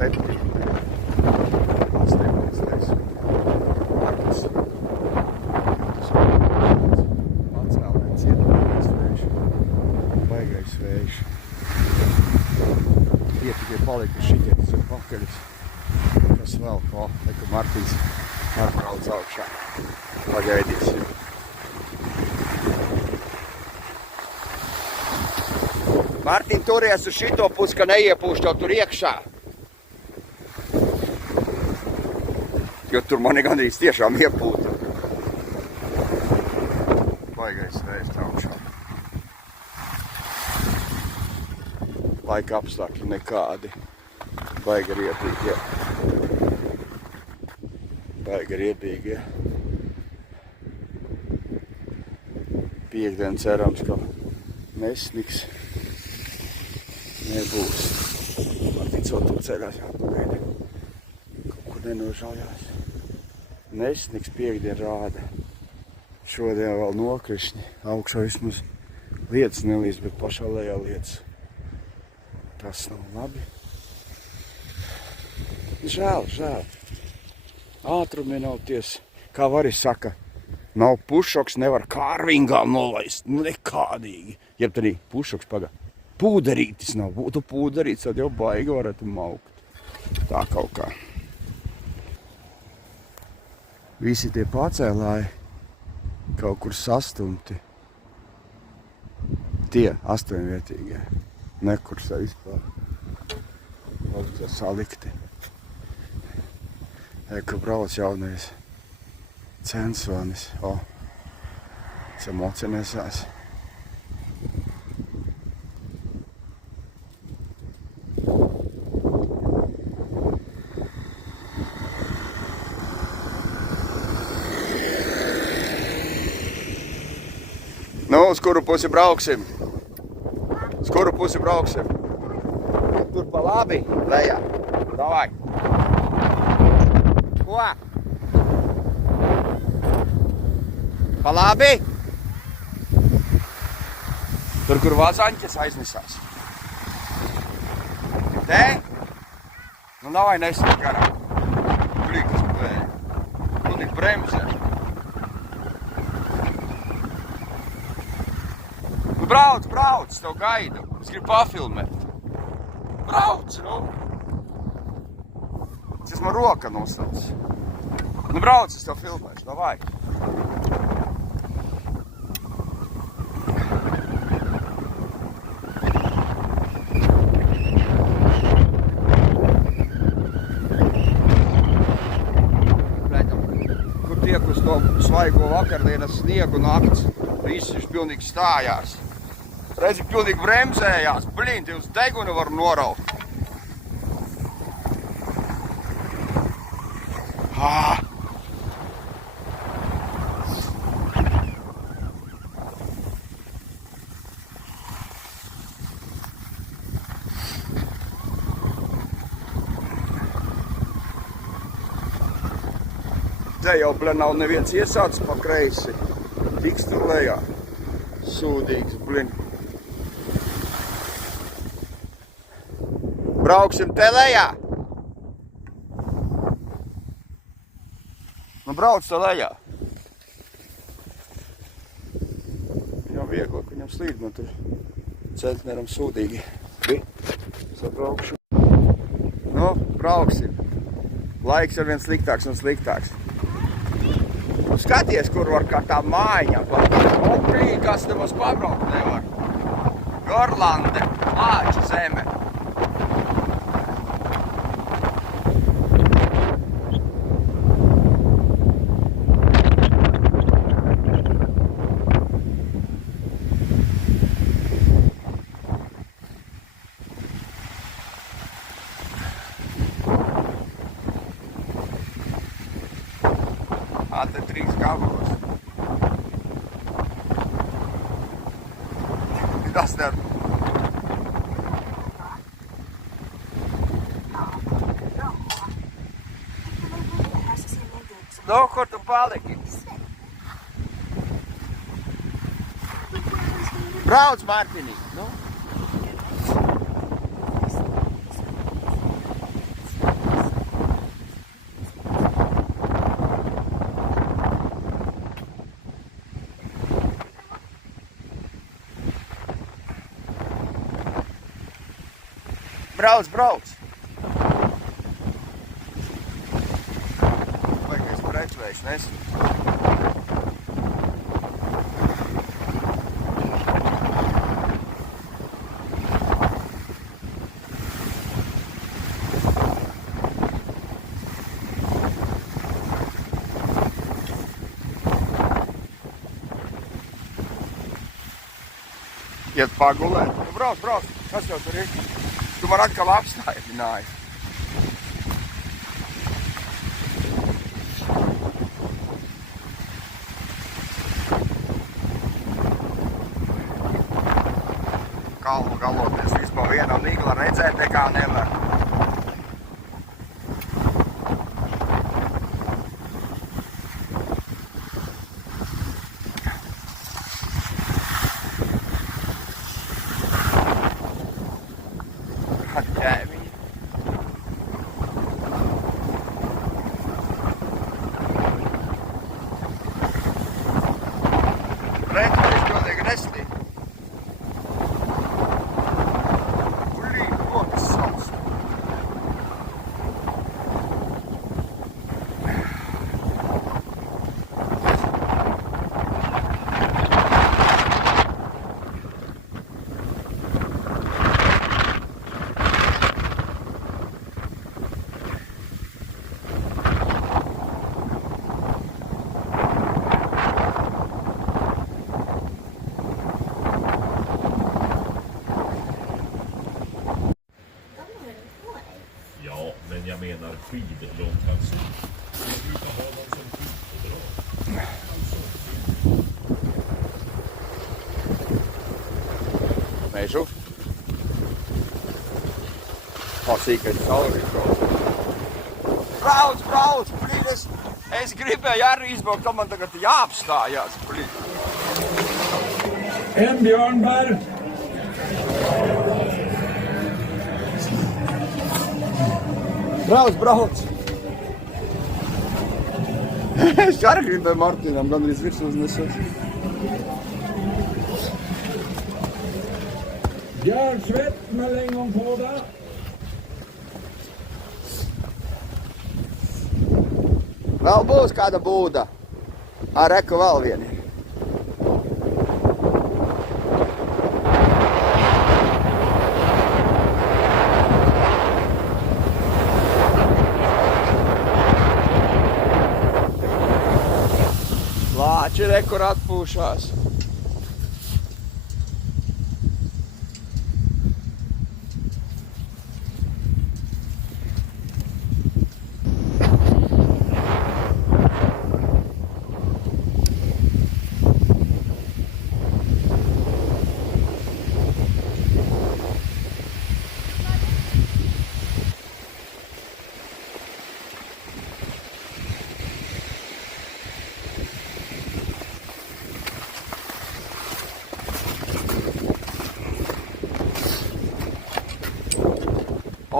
7. Markus. Pacēlēns iedomājies vējš. Baigais vējš. Tie tikai palika šiķetis un pakaļus. Kas vēl ko?Eka Martins atbrauc augšā. Pagaidīsim. Martin, turies uz šito pusi, ka neiepūš tev tur iekšā. Jo tur mani gandrīz tiešām iepūta. Baigais vējš augšā. Laika apstākļi nekādi. Baigi riebīgi. Baigi riebīgi. Piektdien cerams, ka nesniks. Nebūs. Ticot to ceļās jāpagaida. Kaut kur nenožaujās. Nesniks piektdien rāda. Šodien vēl nokrišņi. Augšā vismaz lietas nelīdz, bet pašā lejā lietas. Tas nav labi. Žēl. Ātrumi nav tiesa. Kā Varis saka, nav pušoks, nevar kārvingām nolaist. Nekādīgi. Jeb tad arī pušoks pagā. Pūderītis nav. Būtu pūderītis, tad jau baigi varētu maukt. Tā kaut kā. Visi tie pacēlāji kaut kur sastumti. Tie 8-vietīgie. Nekursā vispār. Lūdzu salikti. Eka brauc jaunais censonis. O, emocija nesās. Nu, uz kuru pusi brauksim? Uz kuru pusi brauksim? Tur pa labi, lejā. Davai. Ko? Pa labi? Tur, kur vazaņķis aiznesās. Te? Nu, davai nesat garām. Plikas vēja. Tu tik bremzē. Brauc, tev gaidu. Es gribu pafilmēt. Brauc, nu. Tas man roka nosauc. Nu, brauc, es tev filmēšu, davai. Kur tiek uz to svaigo vakardienas sniegu nakts. Viss viņš pilnīgi stājās. Redzi, pilnīgi bremzējās. Blin, te uz degunu var noraut. Te jau, nav neviens iesācis pa kreisi. Tiks tur lejā. Sūdīgs, Brauksim te lejā. Nu, brauc te lejā. Viņam vieglāk, viņam slīd, man tur centneram sūdīgi. Sabraukšu. Nu, brauksim. Laiks ar vien sliktāks un sliktāks. Nu, skaties, kur var kā tā mājiņa. Kas nemaz pabraukt nevar. Gorlande, Lāča zeme. Te 3 gabalos. Tas ne... Nu, kur tu paliki? Brauc, Martini, nu? brauc, brauc! Vai, ka es prečvējuši, nesu. Iet pagulēt. Nu, brauc, brauc. Kas jau tur ir? Tu man atkal apstājināji. Kalnu galoties vispār vienam migla redzēt, nekā nevar. Ķēmiņi. Redzēs pilnīgi nesli. Blīn, rokas sauc. Ja, men jag menar skidlångkans. Jag brukar ha dem som skiddrag. Meisu. Sīkais caurīt. Brauc, brauc! Blīn, es gribēju arī izbraukt, tad man tagad jāapstājās. Blīn. En björnbär. Brauc, brauc! Es arī gribēju Martinam gandrīz virsū uznesot. Björnsvett med lingonpåda. Vēl būs kāda būda. Ar reku vēl vieni. Lāči rekur atpūšās.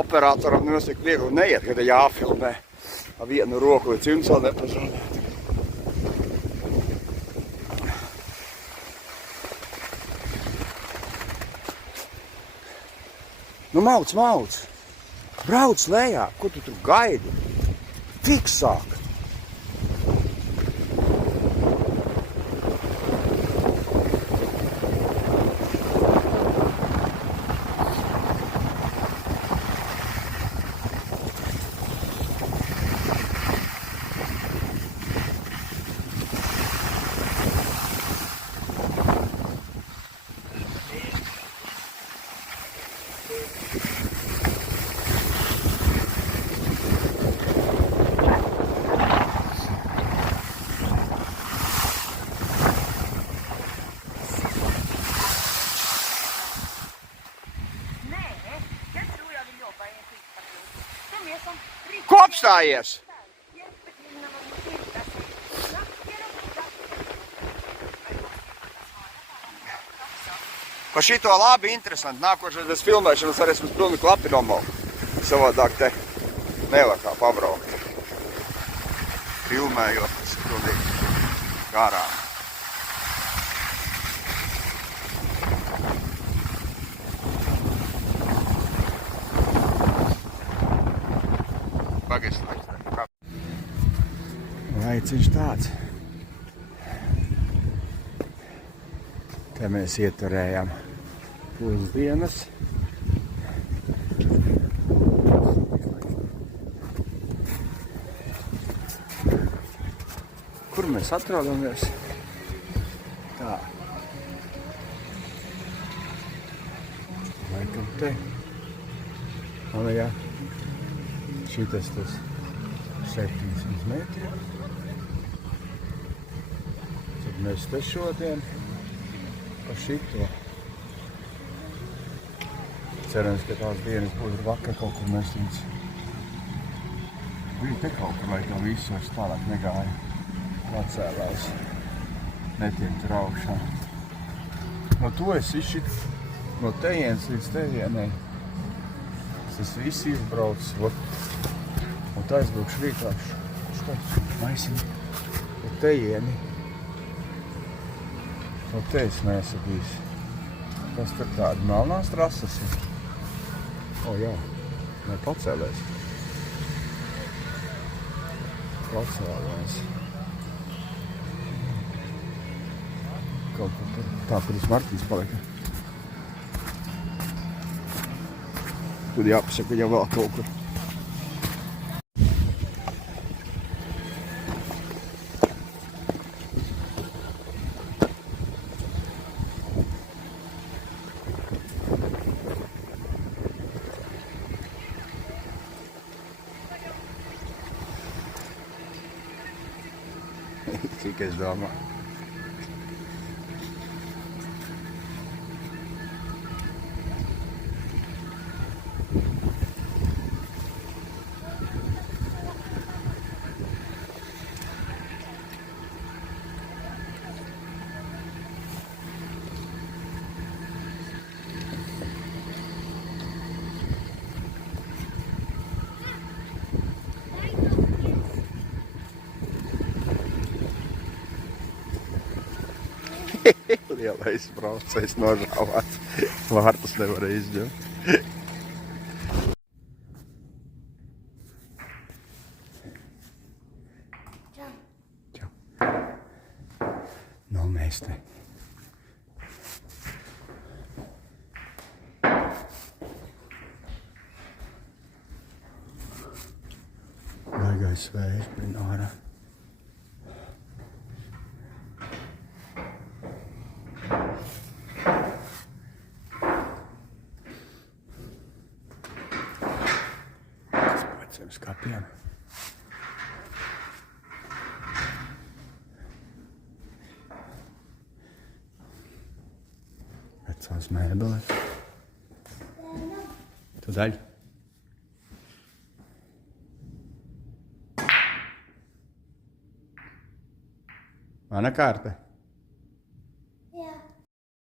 Operatoram nemaz tik viegli neiet, kad ir jāfilmē ar vienu roku, līdz jums vēl nepazaudēt. Nu mauc, mauc! Brauc lejā! Ko tu tur gaidi? Fiksāk! Ko apstājies? Pa šito labi, interesanti. Nākošais es filmēšanas arī esmu pilni klapi domāju. Savādāk te nevar kā pabraukt. Filmējot, tas ir pilnīgi garām. Pagaidām. Laiciņš tāds. Te mēs ieturējām pusdienas. Kur mēs atrodamies? Tā. Laikam te. Jā. Šitas tas 700 metri. Tad mēs te šodien pa šito. Cerams, ka tās dienas būs vakar kaut kur mēs līdz. Bija te kaut kur, lai to visu vairs tālāk negāja. Atcēlās. Netiek tur augšā. No to es izšit. No tejienes līdz tejienei. Es viss izbraucis. Un tā es būšu rītāšu. Štāds maisiņi. Pa tejieni. No tejas neesmu bijis. Kas tur tādi melnās trases ir? O jā, ne pacēlēs. Pacēlēs. Kaut kur tur. Tā, kur tas Martins palika. Tur jāpasaka, ja vēl kaut kur. Cik es domāju. Lielais braucējs nožāvāts. Vārtus nevarēja izģemt. Čau. Nu, mēs te. Baigais vējš prin ārā. Skapiem. Vecās mēbeles. Tu daļ? Mana kārta.